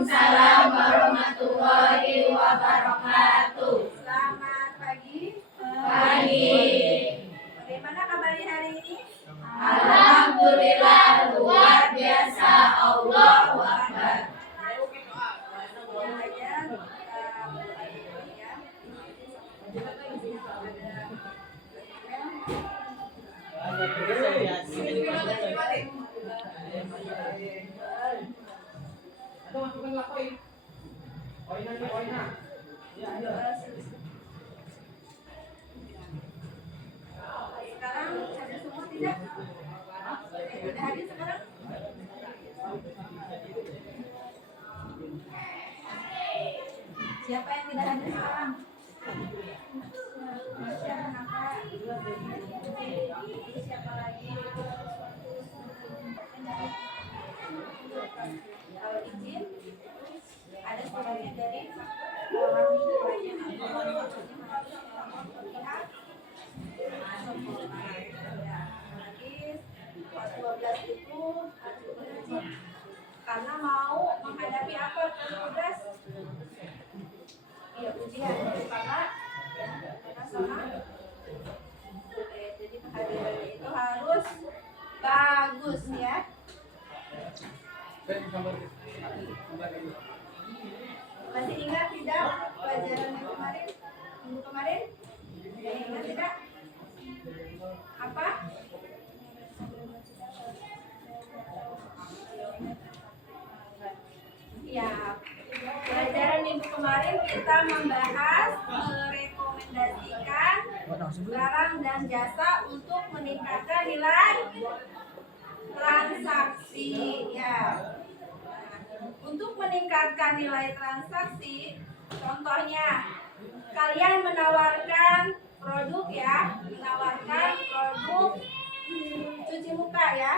Waalaikumsalam warahmatullahi wabarakatuh. Selamat pagi. Pagi. Bagaimana kabarnya hari ini? Alhamdulillah luar biasa. Allahu Akbar. Sekarang ada semua tidak? Sudah hadir sekarang? Siapa yang tidak hadir sekarang? Siapa lagi? Kalau izin, ada sebagian dari kelas 12 itu harus berizin karena mau menghadapi apa tugas? Iya, ujian karena sama. Oke, jadi kehadirannya itu harus bagus ya. Masih ingat tidak pelajaran yang kemarin, minggu kemarin? Ingat tidak? Apa? Ya, pelajaran minggu kemarin kita membahas merekomendasikan barang dan jasa untuk meningkatkan nilai transaksi. Ya, untuk meningkatkan nilai transaksi, contohnya kalian menawarkan produk ya, menawarkan produk cuci muka ya.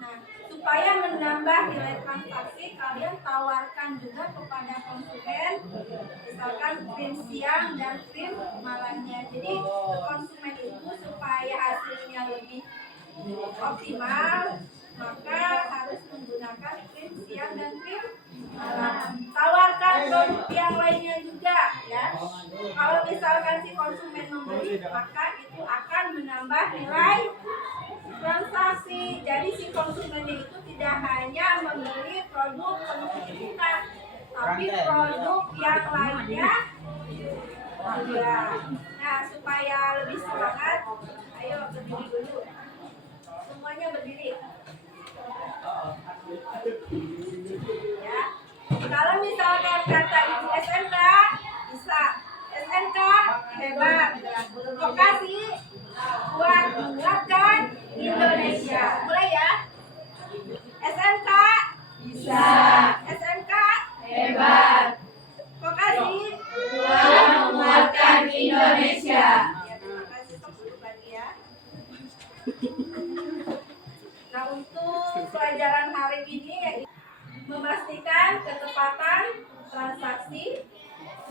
Nah, supaya menambah nilai transaksi, kalian tawarkan juga kepada konsumen, misalkan krim siang dan krim malamnya. Jadi konsumen itu supaya hasilnya lebih optimal, maka harus menggunakan krim siang dan krim malam. Tawarkan produk yang lainnya juga ya. Kalau misalkan si konsumen membeli, maka itu akan menambah nilai transaksi. Jadi si konsumennya itu tidak hanya membeli produk penutup muka, tapi produk yang lainnya juga. Nah, supaya lebih semangat, ayo berdiri dulu. Semuanya berdiri. Ya. Kalau misalkan kata ibu SMK, bisa. SMK hebat. Vokasi buat menguatkan Indonesia. Mulai ya. SMK Bisa. SMK Hebat. Vokasi Buat menguatkan Indonesia. Ya, terima kasih. Duduk lagi ya. Nah, untuk pelajaran hari ini memastikan ketepatan transaksi,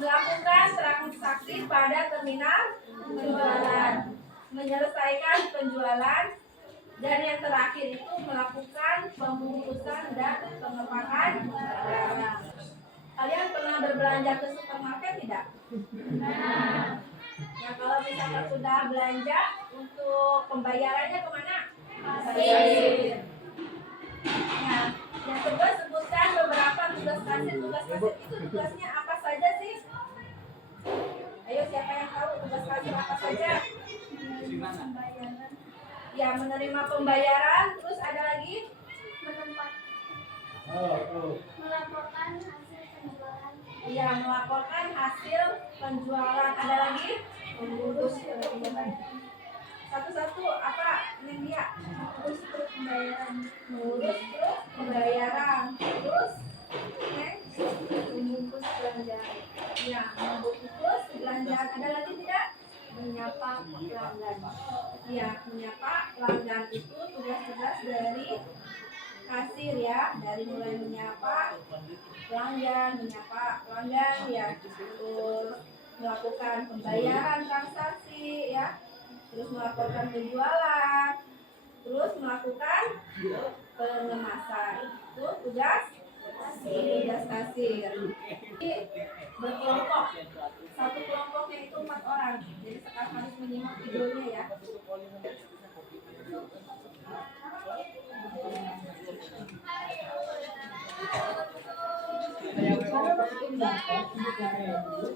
melakukan transaksi pada terminal penjualan, menyelesaikan penjualan, dan yang terakhir itu melakukan pembungkusan dan pengepakan barang. Kalian pernah berbelanja ke supermarket tidak? Nah, kalau misalkan sudah belanja, untuk pembayarannya kemana? Kasir. Nah, yang kedua sebutkan beberapa tugas kasir. Tugas kasir itu tugasnya apa saja sih? Ayo, siapa yang tahu tugas kasir apa saja? Ya, menerima pembayaran. Terus ada lagi? Melaporkan hasil penjualan. Iya, melaporkan hasil penjualan. Ada lagi? Mengurus satu-satu apa? Yang dia mengurus terus pembayaran. Mengurus terus pembayaran. Terus membungkus belanjaan. Ya, membungkus belanjaan. Ada lagi tidak? Menyapa pelanggan. Ya, menyapa pelanggan itu tugas-tugas dari kasir ya, dari mulai menyapa pelanggan ya, terus melakukan pembayaran transaksi ya, terus melaporkan penjualan, terus melakukan pengemasan. Itu tugas Tugas kasir. Jadi berkelompok. Satu kelompoknya itu 4 orang. Jadi sekarang harus menyimak videonya ya.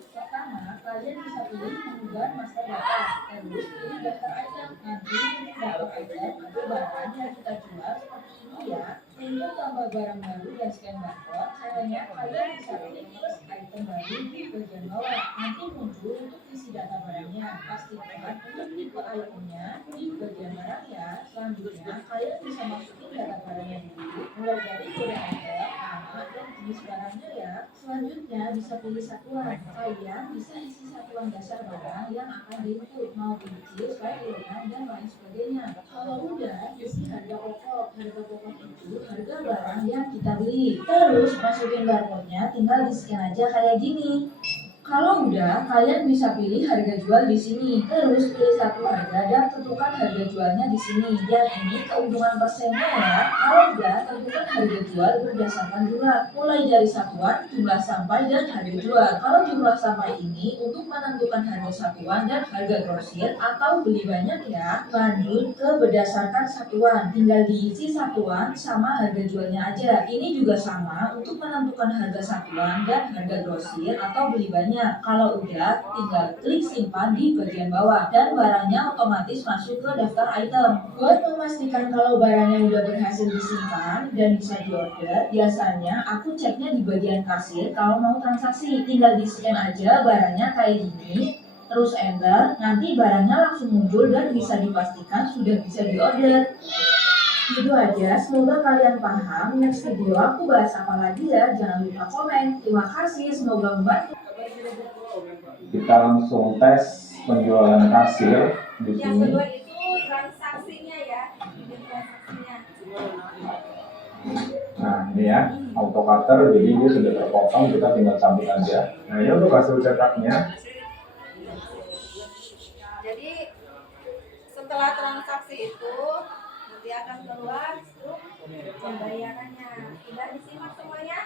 Pertama, kalian bisa pilih mengubah master data. Terus pilih daftar item. Nanti pilih daftar item atau barang yang kita jual seperti ini ya. Untuk tambah barang baru dan scan barcode, caranya kalian bisa klik plus item baru di bagian bawah. Nanti muncul untuk isi data barangnya. Pastikan untuk tipe itemnya di bagian barang ya. Selanjutnya, kalian bisa masukin data barangnya dulu, mulai dari kode item, nama, dan jenis barangnya ya. Selanjutnya, bisa pilih satuan. Kalian bisa isi satuan dasar barang yang akan diinput, mau incis, kilogram, dan lain sebagainya. Kalau udah, isi harga pokok. Harga pokok itu harga barang yang kita beli. Terus masukin barcode-nya, tinggal di-scan aja kayak gini. Kalau udah, kalian bisa pilih harga jual di sini. Terus pilih satu harga dan tentukan harga jualnya di sini. Dan ini keuntungan persennya ya. Kalau udah, tentukan harga jual berdasarkan jumlah. Mulai dari satuan, jumlah sampai, dan harga jual. Kalau jumlah sampai ini untuk menentukan harga satuan dan harga grosir atau beli banyak ya. Lanjut ke berdasarkan satuan. Tinggal diisi satuan sama harga jualnya aja. Ini juga sama untuk menentukan harga satuan dan harga grosir atau beli banyak. Kalau udah, tinggal klik simpan di bagian bawah dan barangnya otomatis masuk ke daftar item. Buat memastikan kalau barangnya udah berhasil disimpan dan bisa diorder, biasanya aku ceknya di bagian kasir kalau mau transaksi. Tinggal di-scan aja barangnya kayak gini, terus enter, nanti barangnya langsung muncul dan bisa dipastikan sudah bisa diorder. Itu aja, semoga kalian paham. Next video aku bahas apa lagi ya, jangan lupa komen. Terima kasih, semoga membantu. Kita langsung tes penjualan kasir di Yang sini. kedua itu transaksinya ya. Transaksinya. Nah ini ya, auto cutter, jadi dia sudah terpotong, kita tinggal cabut aja. Nah ini untuk hasil cetaknya. Jadi setelah transaksi itu nanti akan keluar struk pembayarannya. Sudah disimak semuanya?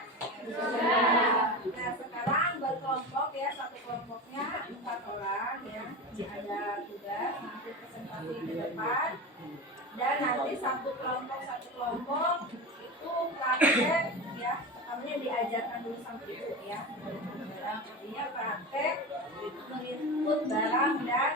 Nah sekarang berkelompok ya, satu kelompoknya 4 orang ya. Ada tugas nanti presentasi ke depan. Dan nanti satu kelompok itu praktek ya. Pertamanya diajarkan dulu sampai itu ya. Artinya praktek menginput barang dan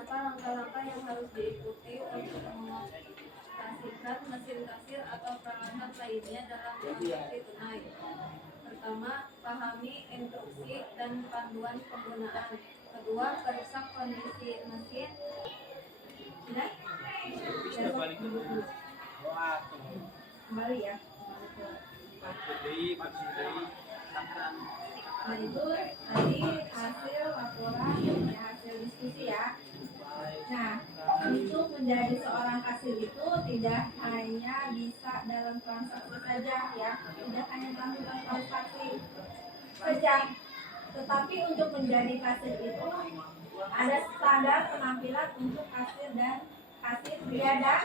apa langkah-langkah yang harus diikuti untuk mengoperasikan mesin kasir atau peralatan lainnya dalam transaksi tunai. Pertama, pahami instruksi dan panduan penggunaan. Kedua, periksa kondisi mesin. Sudah? Kembali ya. Nah itu tadi hasil laporan ya, hasil diskusi ya. Nah, untuk menjadi seorang kasir itu tidak hanya bisa dalam transaksi saja ya, tidak hanya melakukan transaksi saja, tetapi untuk menjadi kasir itu ada standar penampilan untuk kasir dan kasir pria dan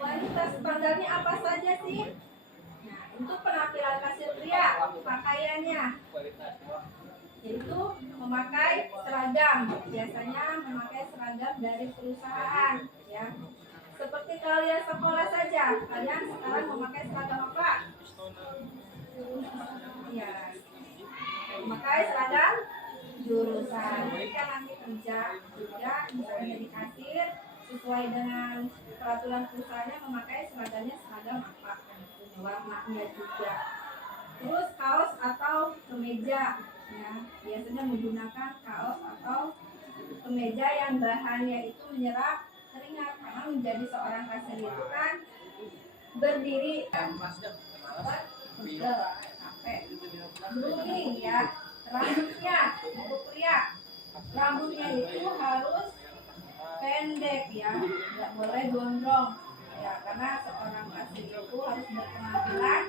wanita. Standarnya apa saja sih? Nah, untuk penampilan kasir pria, pakaiannya yaitu memakai seragam, biasanya memakai seragam dari perusahaan ya. Seperti kalian sekolah saja, kalian sekarang memakai seragam apa? Ya, memakai seragam jurusan. Jika nanti kerja juga misalnya jadi kasir, sesuai dengan peraturan perusahaannya memakai seragamnya seragam apa, warnanya juga. Terus kaos atau kemeja ya, biasanya menggunakan kaos atau kemeja yang bahannya itu menyerap keringat, karena menjadi seorang kasir itu kan berdiri capek, grooming ya, rambutnya untuk pria, rambutnya itu harus pendek ya, nggak boleh gondrong ya, karena seorang kasir itu harus berpenampilan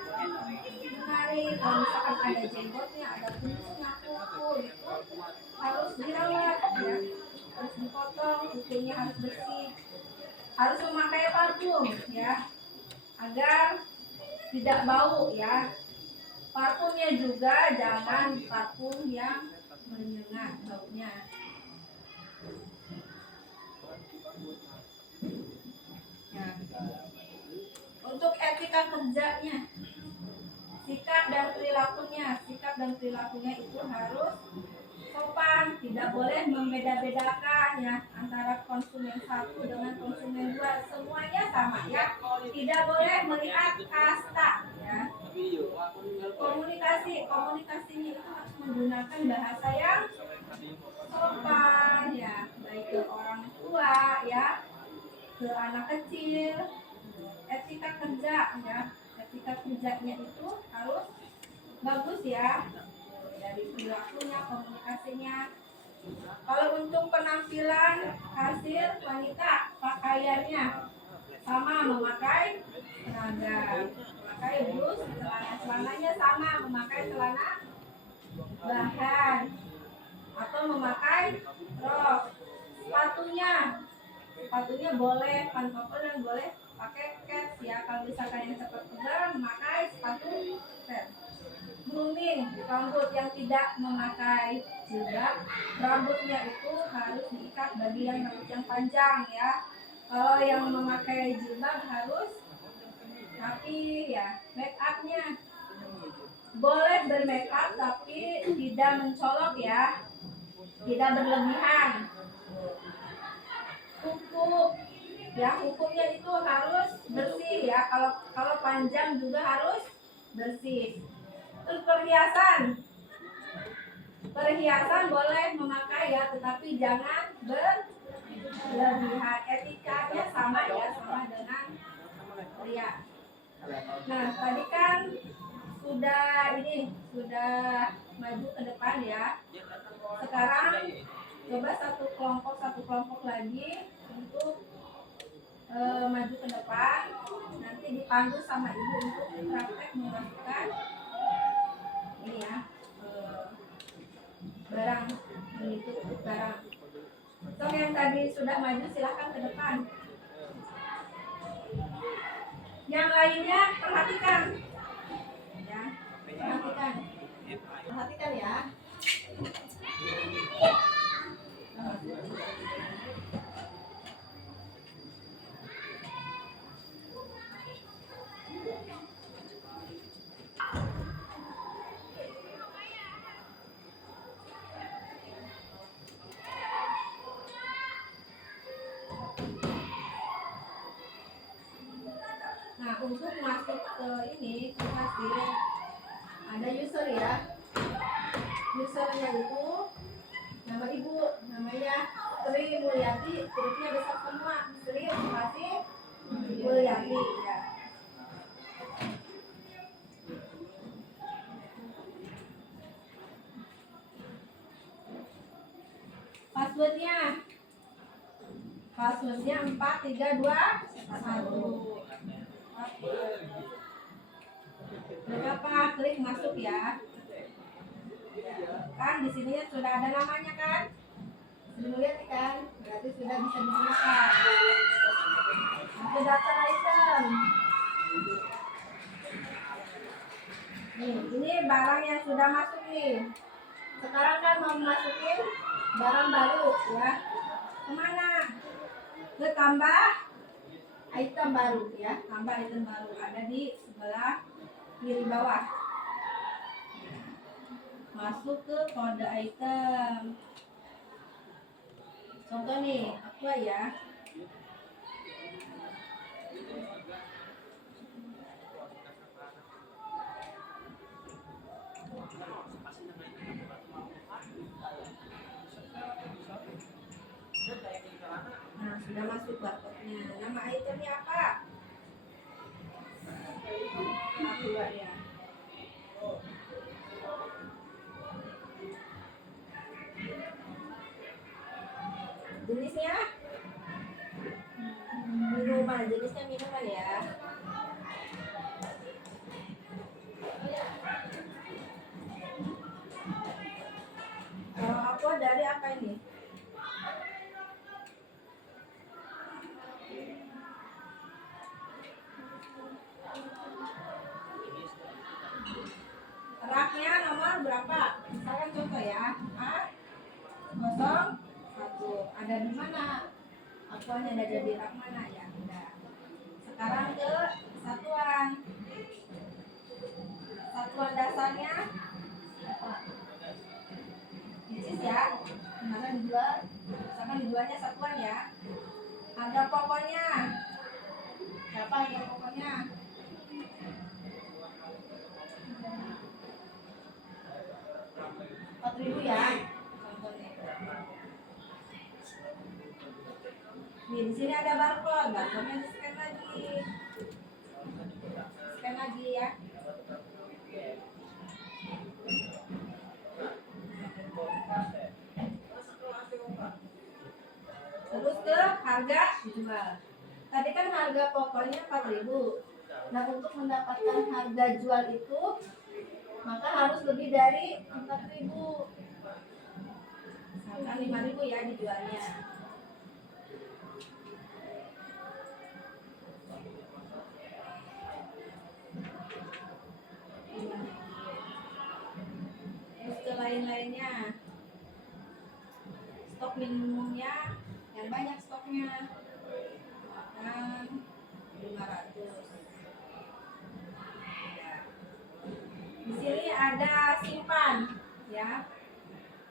menarik. Kalau misalkan ada jenggotnya, ada kumisnya, kuku itu harus dirawat ya, harus dipotong, kukunya harus bersih, harus memakai parfum ya, agar tidak bau ya. Parfumnya juga jangan parfum yang menyengat baunya. Ya. Untuk etika kerjanya, sikap dan perilakunya itu harus sopan, tidak boleh membeda-bedakan ya antara konsumen satu dengan konsumen dua, semuanya sama ya, tidak boleh melihat kasta ya. Komunikasinya itu harus menggunakan bahasa yang sopan ya, baik ke orang tua ya, ke anak kecil. Etika kerja ya, etika kerjanya itu harus bagus ya, dari perilakunya, komunikasinya. Kalau untuk penampilan hasil wanita, pakaiannya sama, memakai seragam, memakai blus, celananya sama, memakai celana bahan atau memakai rok. Sepatunya boleh pantofel dan boleh pakai kets ya. Kalau misalkan yang cepat pegal, memakai sepatu kets. Grooming rambut yang tidak memakai jilbab, rambutnya itu harus diikat bagian rambut yang panjang ya. Kalau yang memakai jilbab harus rapi ya. Make upnya boleh bermake up tapi tidak mencolok ya, tidak berlebihan. Kukunya itu harus bersih ya. Kalau panjang juga harus bersih. Terus perhiasan boleh memakai ya, tetapi jangan berlebihan. Etikanya sama ya, sama dengan pria. Nah, tadi kan sudah maju ke depan ya. Sekarang coba satu kelompok lagi untuk maju ke depan. Nanti dipandu sama ibu untuk praktek memasukkan ini ya, barang, menitik barang. So, yang tadi sudah maju silahkan ke depan. Yang lainnya perhatikan ya, perhatikan ya. Nah, untuk masuk ke ini ke hasil ada user ya. Usernya itu nama ibu, namanya Sri Mulyati, hurufnya besar semua, Sri Mulyati ya. Passwordnya 4321. Berapa klik masuk ya. Kan di sini sudah ada namanya kan? Sudah lihat kan? Berarti sudah bisa digunakan. Ada daftar item. Nih, ini barang yang sudah masuk nih. Sekarang kan mau masukin barang baru ya. Kemana? Ke tambah item baru ya. Tambah item baru ada di sebelah kiri bawah. Masuk ke kode item. Contoh nih, apa ya? Nah, sudah masuk barcode-nya. Nama itemnya apa? Aqua ya. Jenisnya jenisnya minuman ya. Kalau aqua dari apa ini? Raknya nomor berapa? Misalkan contoh ya, A01. Ada di mana? Aquanya ada di rak mana ya? Udah. Sekarang ke satuan. Satuan dasarnya apa? Which ya. Mana dijual? Misalkan dijualnya satuan ya. Harga pokoknya. Berapa harga pokoknya? 4.000 ya. Contohnya. Nih, di sini ada barcode. Barcode-nya di-scan lagi. Scan lagi ya. Terus ke harga jual. Tadi kan harga pokoknya 4.000. Nah, untuk mendapatkan harga jual itu maka harus lebih dari 4.000. Misalkan 5.000 ya dijualnya. Terus ke lain-lainnya. Stok minimumnya yang banyak stoknya. Makan 500. Di sini ada simpan ya.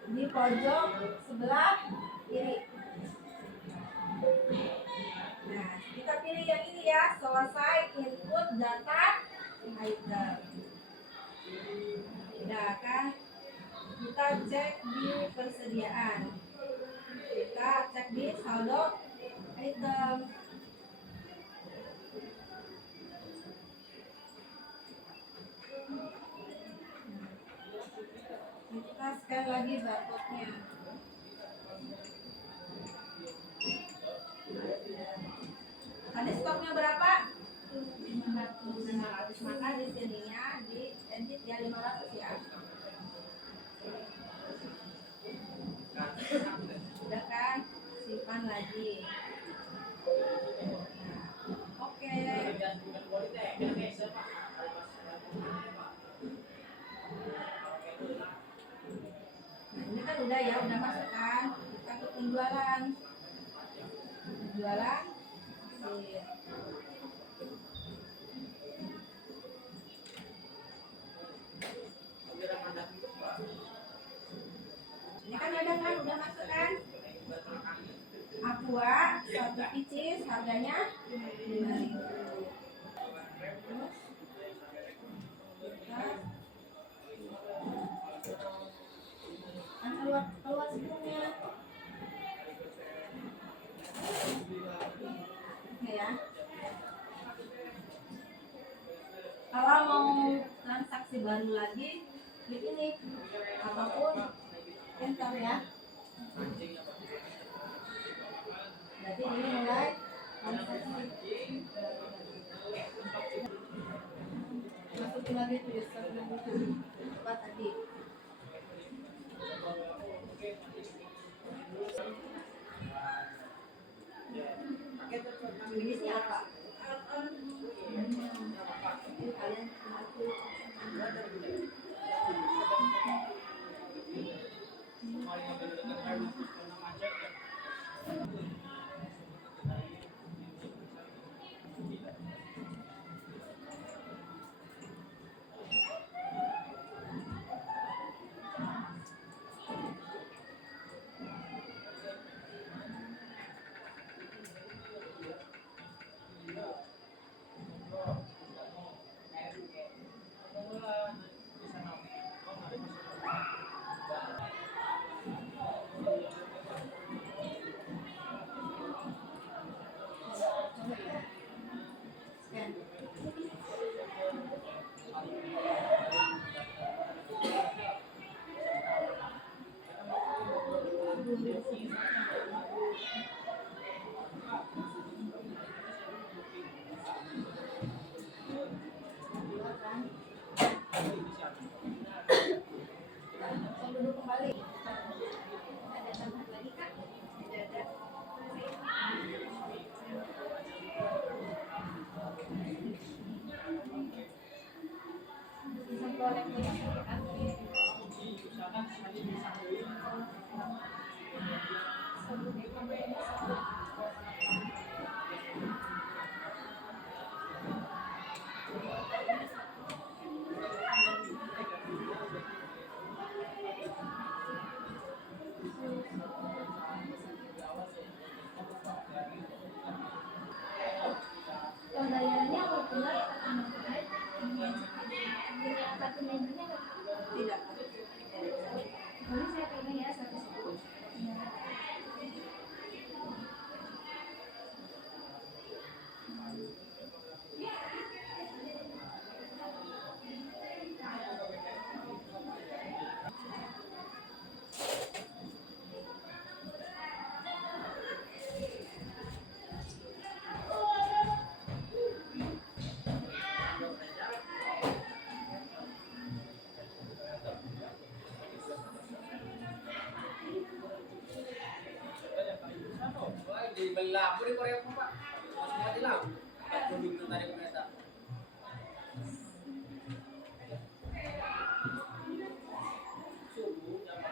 Di pojok sebelah kiri. Nah, kita pilih yang ini ya, selesai input data item. Udah kan? Kita cek di persediaan. Kita cek di saldo item. Kita scan lagi barcode-nya. Tadi stoknya berapa? 500. Maka di sininya di edit ya 500 ya. Udah kan? Simpan lagi. Nah, oke. Nah, ini kan udah ya, udah masuk kan? Kita ke penjualan. Penjualan. Ini kan ada kan, udah masuk kan? Aqua 1 pieces harganya 5.000. Terus kita keluar sebelumnya. Oke ya. Kalau mau transaksi baru lagi, klik ini ataupun enter ya. Berarti ini mulai transaksi. Masukin lagi tuh user apa tadi. Ini siapa? Kalian aku Pembayarannya apa tunai atau non tunai? Dengan kartu menunya Tidak. boleh saya pegang ya satu-satu. Ya. Di Bangladesh di Korea Pak. Semua hilang. Produk tarik kereta. Subuh jam 4.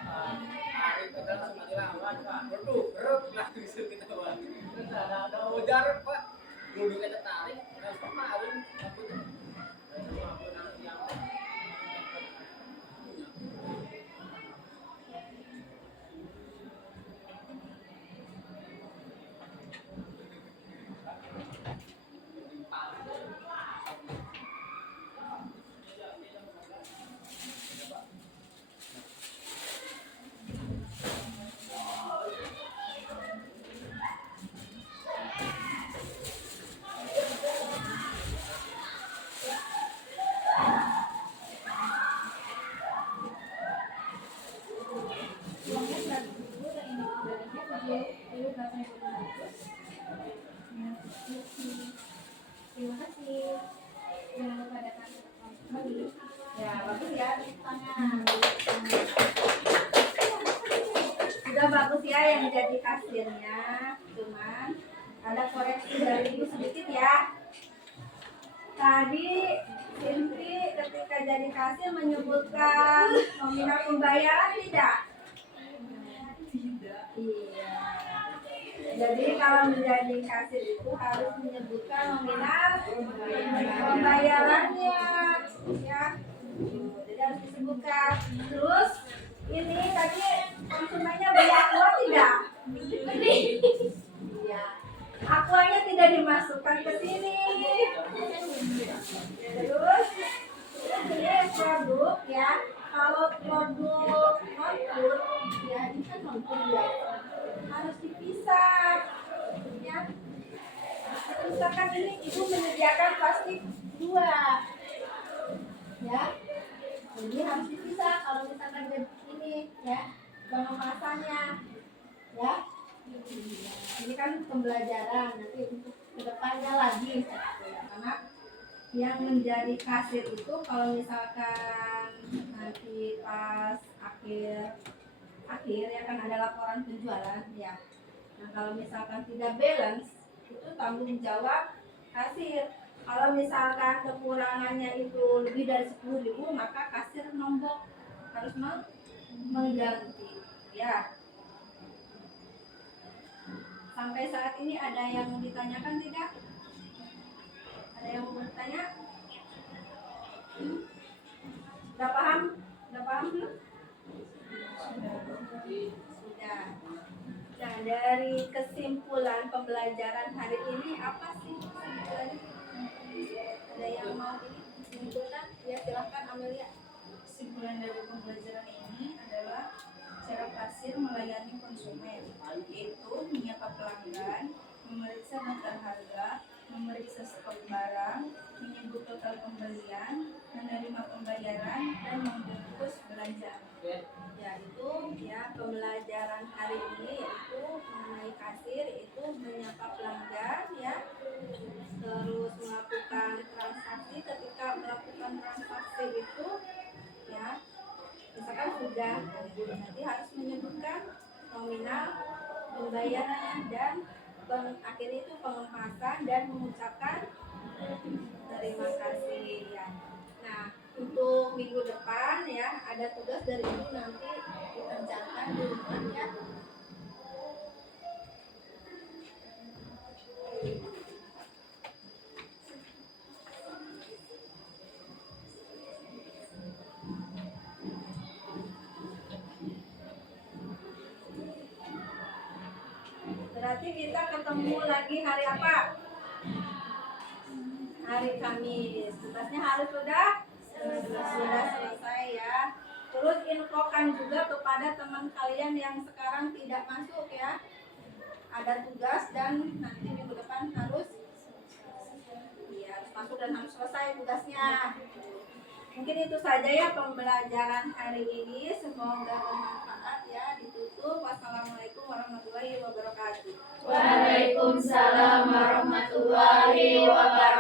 Tarik kereta semua hilang Pak. Produk beruk langsung kita bawa. Ada ujar Pak. Produk kita tarik. Dan kemarin aku Uangnya 100.000 dan ini kembalinya 78.500. Ya, terima kasih. Jangan lupa datang kembali. Ya, bagus ya tepuk tangan. Sudah bagus ya yang jadi kasirnya. Cuman ada koreksi dari ibu sedikit ya. Tadi Sinti ketika jadi kasir menyebutkan nominal pembayaran tidak? Tidak. Iya. Jadi kalau menjadi kasir itu harus menyebutkan nominal pembayarannya, ya. Jadi harus disebutkan. Terus ini tadi konsumennya beli aqua tidak? Iya. Aquanya tidak dimasukkan ke sini. Terus ini produk ya. Kalau produk non food ya ini kan non food ya harus dipisah ya. Misalkan ini ibu menyediakan plastik 2 ya. Jadi harus dipisah kalau misalkan ini ya pengemasannya ya. Ini kan pembelajaran nanti untuk kedepannya lagi ya. Karena yang menjadi kasir itu kalau misalkan nanti pas akhir ya kan ada laporan penjualan ya. Nah kalau misalkan tidak balance itu tanggung jawab kasir. Kalau misalkan kekurangannya itu lebih dari 10.000 maka kasir nombok harus mengganti ya. Sampai saat ini ada yang ditanyakan tidak? Ada yang mau bertanya? Sudah paham? Sudah paham belum? Sudah. Nah, dari kesimpulan pembelajaran hari ini apa sih kesimpulannya? Ada yang mau ini menyimpulkan? Ya silahkan Amelia. Kesimpulan dari pembelajaran ini adalah cara kasir melayani konsumen, yaitu menyapa pelanggan, memeriksa daftar harga, memeriksa stok barang, menyebut total pembelian, menerima pembayaran, dan membungkus belanjaan. Ya itu ya pembelajaran hari ini yaitu mengenai kasir itu menyapa pelanggan ya, terus melakukan transaksi. Ketika melakukan transaksi itu ya misalkan sudah nanti harus menyebutkan nominal pembayarannya dan akhirnya itu pengemasan dan mengucapkan terima kasih ya. Nah untuk minggu depan ya ada tugas dari ibu nanti dikerjakan di rumah ya. Berarti kita ketemu lagi hari apa? Hari Kamis. Tugasnya harus sudah selesai ya. Terus infokan juga kepada teman kalian yang sekarang tidak masuk ya. Ada tugas dan nanti minggu depan harus masuk dan harus selesai tugasnya. Mungkin itu saja ya pembelajaran hari ini. Semoga bermanfaat ya. Ditutup. Wassalamualaikum warahmatullahi wabarakatuh. Waalaikumsalam warahmatullahi wabarakatuh.